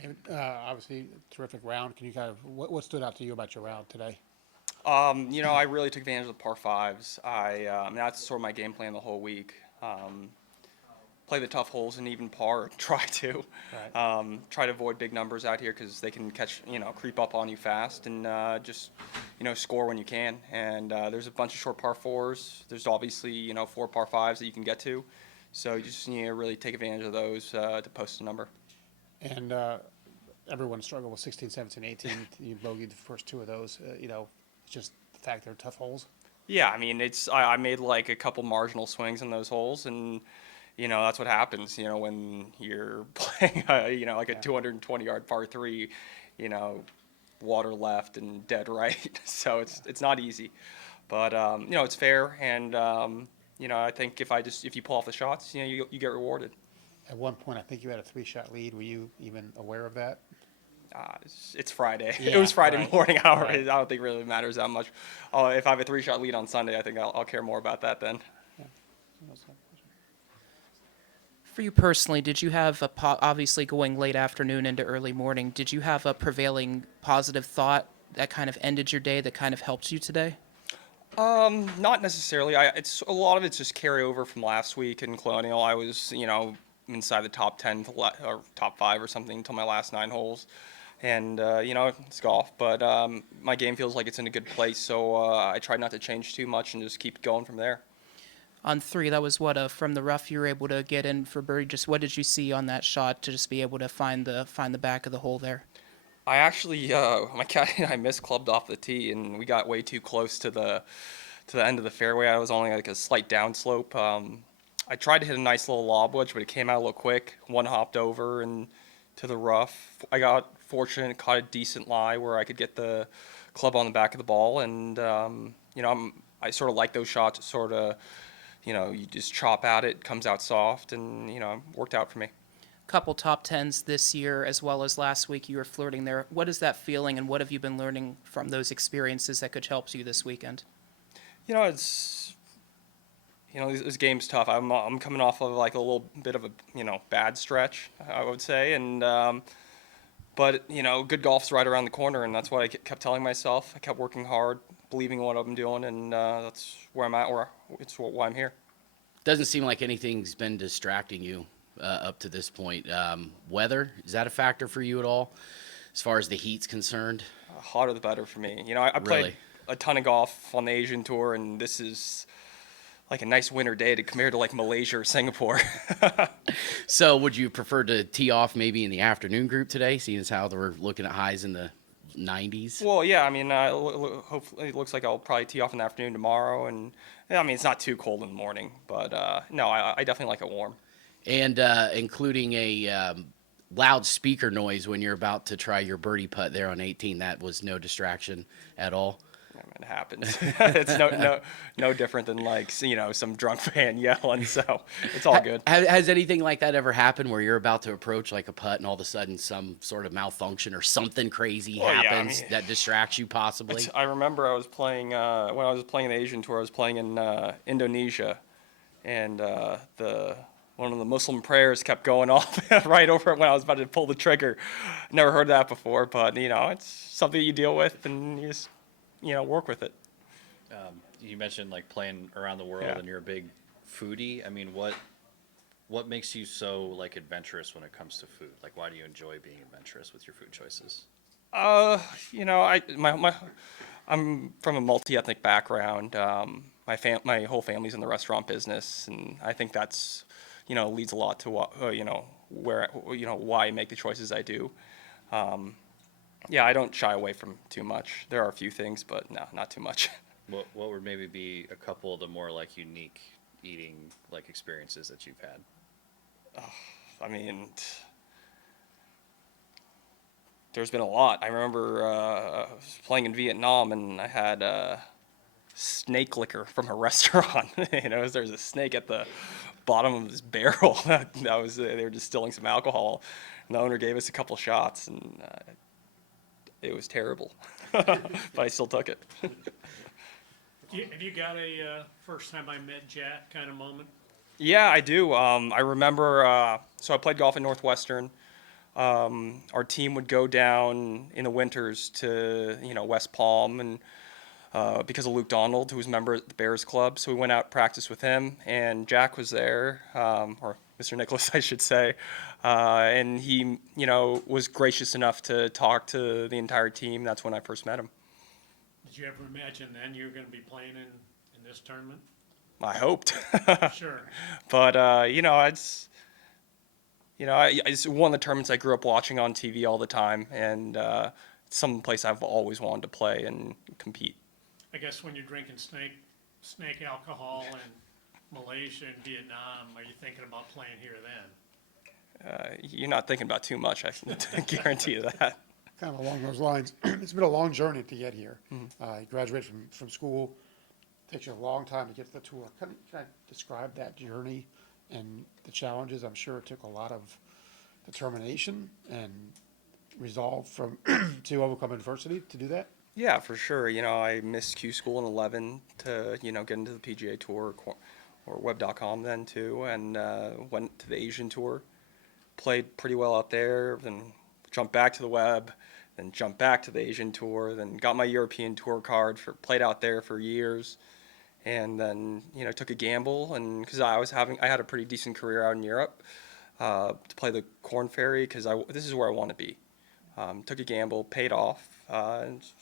David, obviously, terrific round. Can you kind of what stood out to you about your round today? I really took advantage of the par fives. That's sort of my game plan the whole week. Play the tough holes and even par. Try to Right. try to avoid big numbers out here because they can catch, creep up on you fast and just, score when you can. And there's a bunch of short par fours. There's obviously, four par fives that you can get to. So you just need to really take advantage of those to post a number. And everyone struggled with 16, 17, 18. You bogeyed the first two of those. It's just the fact they're tough holes. Yeah, I mean, I made like a couple marginal swings in those holes, and that's what happens. When you're playing, like a Yeah. 220-yard par three, you know, water left and dead right. So it's not easy, but it's fair, and I think if you pull off the shots, you get rewarded. At one point, I think you had a three-shot lead. Were you even aware of that? It's Friday. It Yeah. was Friday Right. morning. I Right. don't think it really matters that much. If I have a three-shot lead on Sunday, I think I'll care more about that then. Yeah. For you personally, did you have obviously going late afternoon into early morning? Did you have a prevailing positive thought that kind of ended your day that kind of helped you today? Not necessarily. It's a lot of it's just carryover from last week in Colonial. I was, inside the top 10 or top 5 or something until my last 9 holes. And, it's golf. But my game feels like it's in a good place, so I tried not to change too much and just keep going from there. On three, that was what from the rough you were able to get in for birdie. Just what did you see on that shot to just be able to find the back of the hole there? I actually, my caddy and I misclubbed off the tee, and we got way too close to the end of the fairway. I was only like a slight downslope. I tried to hit a nice little lob wedge, but it came out a little quick. One hopped over and to the rough. I got fortunate, caught a decent lie where I could get the club on the back of the ball, and I sort of like those shots. Sort of, you just chop at it, comes out soft, and worked out for me. Couple top tens this year as well as last week. You were flirting there. What is that feeling, and what have you been learning from those experiences that could help you this weekend? It's this game's tough. I'm coming off of like a little bit of a bad stretch, I would say, and but good golf's right around the corner, and that's what I kept telling myself. I kept working hard, believing in what I'm doing, and that's where I'm at. Where it's why I'm here. Doesn't seem like anything's been distracting you up to this point. Weather, is that a factor for you at all as far as the heat's concerned? Hotter the better for me. I played Really? a ton of golf on the Asian tour, and this is like a nice winter day to compare to like Malaysia or Singapore. So would you prefer to tee off maybe in the afternoon group today, seeing as how we're looking at highs in the 90s? Well, yeah, I mean, hopefully it looks like I'll probably tee off in the afternoon tomorrow, and yeah, I mean, it's not too cold in the morning, but no, I definitely like it warm. And including a loudspeaker noise when you're about to try your birdie putt there on 18, that was no distraction at all. I mean, it happens. It's no different than like some drunk fan yelling, so it's all good. Has anything like that ever happened where you're about to approach like a putt and all of a sudden some sort of malfunction or something crazy Well, yeah, I happens mean, that distracts you possibly? I remember I was playing when I was playing the Asian tour. I was playing in Indonesia, and the one of the Muslim prayers kept going off right over it when I was about to pull the trigger. Never heard that before, but it's something you deal with, and you just work with it. You mentioned like playing around the world, Yeah. and you're a big foodie. I mean, what makes you so like adventurous when it comes to food? Like, why do you enjoy being adventurous with your food choices? I'm from a multi-ethnic background. My whole family's in the restaurant business, and I think that's leads a lot to what where why I make the choices I do. Yeah, I don't shy away from too much. There are a few things, but no, not too much. What would maybe be a couple of the more like unique eating like experiences that you've had? I mean, there's been a lot. I remember I was playing in Vietnam, and I had snake liquor from a restaurant. There's a snake at the bottom of this barrel. That was they were distilling some alcohol, and the owner gave us a couple shots, and it was terrible, but I still took it. Have you got a first time I met Jack kind of moment? Yeah, I do. I remember. So I played golf at Northwestern. our team would go down in the winters to, West Palm, and because of Luke Donald, who was a member at the Bears Club. So we went out practice with him, and Jack was there, or Mr. Nicholas, I should say. And he, was gracious enough to talk to the entire team. That's when I first met him. Did you ever imagine then you were gonna be playing in this tournament? I hoped. Sure. But, it's one of the tournaments I grew up watching on TV all the time, and it's some place I've always wanted to play and compete. I guess when you're drinking snake alcohol in Malaysia and Vietnam, are you thinking about playing here then? You're not thinking about too much, I can guarantee you that. Kind of along those lines, it's been a long journey to get here. You graduated from school, takes you a long time to get to the tour. Can I describe that journey and the challenges? I'm sure it took a lot of determination and resolve to overcome adversity to do that. Yeah, for sure. I missed Q school in 11 to, get into the PGA Tour or Web.com then too, and went to the Asian Tour. Played pretty well out there, then jumped back to the Web, then jumped back to the Asian Tour, then got my European Tour card, played out there for years, and then, took a gamble, and because I had a pretty decent career out in Europe, to play the Corn Ferry, because this is where I want to be. Took a gamble, paid off,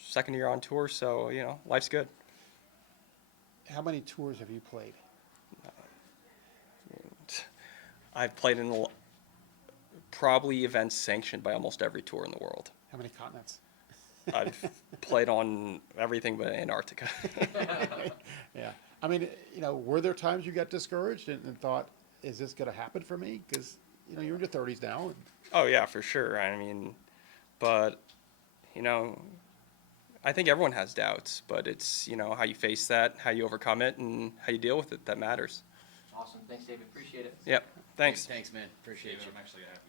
second year on tour, so, life's good. How many tours have you played? I've played in probably events sanctioned by almost every tour in the world. How many continents? I've played on everything but Antarctica. Yeah. I mean, were there times you got discouraged and thought, is this going to happen for me? Because, you're in your 30s now. And Oh, yeah, for sure. But, I think everyone has doubts, but it's, how you face that, how you overcome it, and how you deal with it that matters. Awesome. Thanks, David. Appreciate it. Yep. Thanks. Thanks, man. Appreciate you. I'm actually happy.